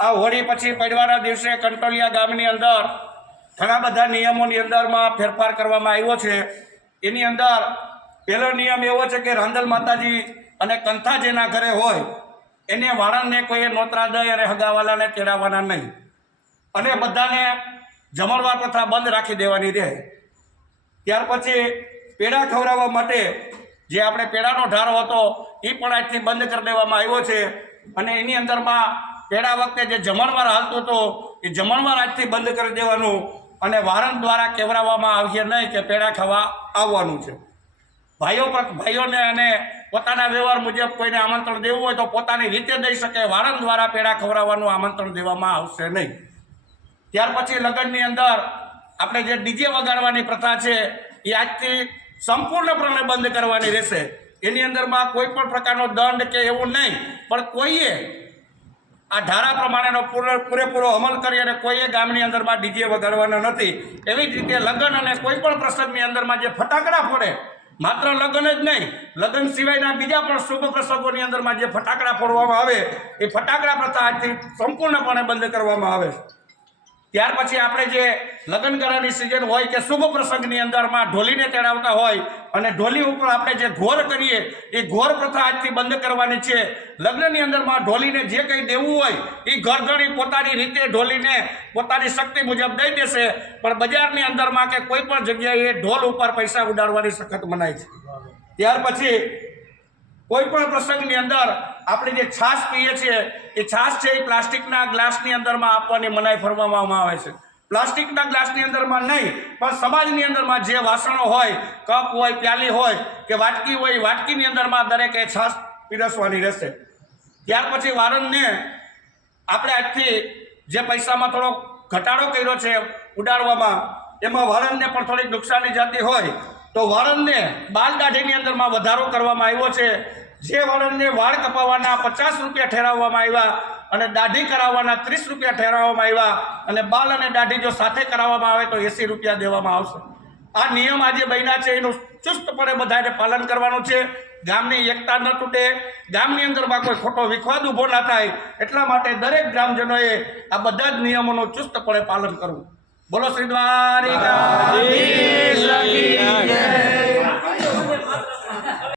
આ હોળી પછી પડવાના દિવસે કંટોલિયા ગામની અંદર ઘણા બધા નિયમોની અંદરમાં ફેરફાર કરવામાં આવ્યો છે। એની અંદર પહેલો નિયમ એવો છે કે રાંદલ માતાજી અને કંથા જેના ઘરે હોય એને વાળંદને કોઈએ નોતરા દઈ અને હગાવાલાને તેડાવવાના નહીં, અને બધાને જમણવાર પ્રથા બંધ રાખી દેવાની રહે। ત્યાર પછી પેડા ખવડાવવા માટે જે આપણે પેડાનો ઢારો હતો એ પણ આજથી બંધ કરી દેવામાં આવ્યો છે, અને એની અંદરમાં પેડા વખતે જે જમણવાર હાલતું હતો એ જમણવાર આજથી બંધ કરી દેવાનું, અને વારંદ દ્વારા કહેવડાવવામાં આવશે નહીં કે પેડા ખાવા આવવાનું છે। ભાઈઓને અને પોતાના વ્યવહાર મુજબ કોઈને આમંત્રણ દેવું હોય તો પોતાની રીતે દઈ શકે, વારંદ દ્વારા પેડા ખવડાવવાનું આમંત્રણ દેવામાં આવશે નહીં। ત્યાર પછી લગ્નની અંદર આપણે જે ડીજે વગાડવાની પ્રથા છે એ આજથી સંપૂર્ણપણે બંધ કરવાની રહેશે। એની અંદરમાં કોઈ પણ પ્રકારનો દંડ કે એવું નહીં, પણ કોઈએ આ ધારા પ્રમાણેનો પૂરેપૂરો અમલ કરી અને કોઈએ ગામની અંદરમાં ડીજે વગાડવાના નથી। એવી જ રીતે લગ્ન અને કોઈ પણ પ્રસંગની અંદરમાં જે ફટાકડા ફોડે, માત્ર લગ્ન જ નહીં, લગ્ન સિવાયના બીજા પણ શુભ પ્રસંગોની અંદરમાં જે ફટાકડા ફોડવામાં આવે એ ફટાકડા પ્રથા આજથી સંપૂર્ણપણે બંધ કરવામાં આવે છે। ત્યાર પછી આપણે જે લગ્નગાળાની સિઝન હોય કે શુભ પ્રસંગની અંદરમાં ઢોલીને તેડાવતા હોય અને ઢોલી ઉપર આપણે જે ઘોર કરીએ એ ઘોર પ્રથા આજથી બંધ કરવાની છે। લગ્નની અંદરમાં ઢોલીને જે કંઈ દેવું હોય એ ઘરઘણી પોતાની રીતે ઢોલીને પોતાની શક્તિ મુજબ દઈ દેશે, પણ બજારની અંદરમાં કે કોઈ પણ જગ્યાએ ઢોલ ઉપર પૈસા ઉડાડવાની સખત મનાય છે। ત્યાર પછી કોઈ પણ પ્રસંગની અંદર આપણે જે છાશ પીએ છીએ એ છાશ છે એ પ્લાસ્ટિકના ગ્લાસની અંદરમાં આપવાની મનાઈ ફરમાવવામાં આવે છે। પ્લાસ્ટિકના ગ્લાસની અંદરમાં નહીં, પણ સમાજની અંદરમાં જે વાસણો હોય, કપ હોય, પ્યાલી હોય કે વાટકી હોય, વાટકીની અંદરમાં દરેકે છાશ પીરસવાની રહેશે। ત્યાર પછી વારંદને આપણે આજથી જે પૈસામાં થોડો ઘટાડો કર્યો છે ઉડાડવામાં, એમાં વારંદને પણ થોડીક નુકસાની જતી હોય તો વાળંદને બાલ દાઢીની અંદરમાં વધારો કરવામાં આવ્યો છે। જે વાળંદને વાળ કપાવવાના 50 રૂપિયા ઠેરવવામાં આવ્યા અને દાઢી કરાવવાના 30 રૂપિયા ઠેરવવામાં આવ્યા, અને બાલ અને દાઢી જો સાથે કરાવવામાં આવે તો 80 રૂપિયા દેવામાં આવશે। આ નિયમ આજે બન્યા છે એનું ચુસ્તપણે બધાને પાલન કરવાનું છે। ગામની એકતા ન તૂટે, ગામની અંદરમાં કોઈ ખોટો વિખવાદ ઊભો ના થાય, એટલા માટે દરેક ગ્રામજનોએ આ બધા જ નિયમોનું ચુસ્તપણે પાલન કરવું। બોલો શ્રી દ્વારિકાધીશ કી જય।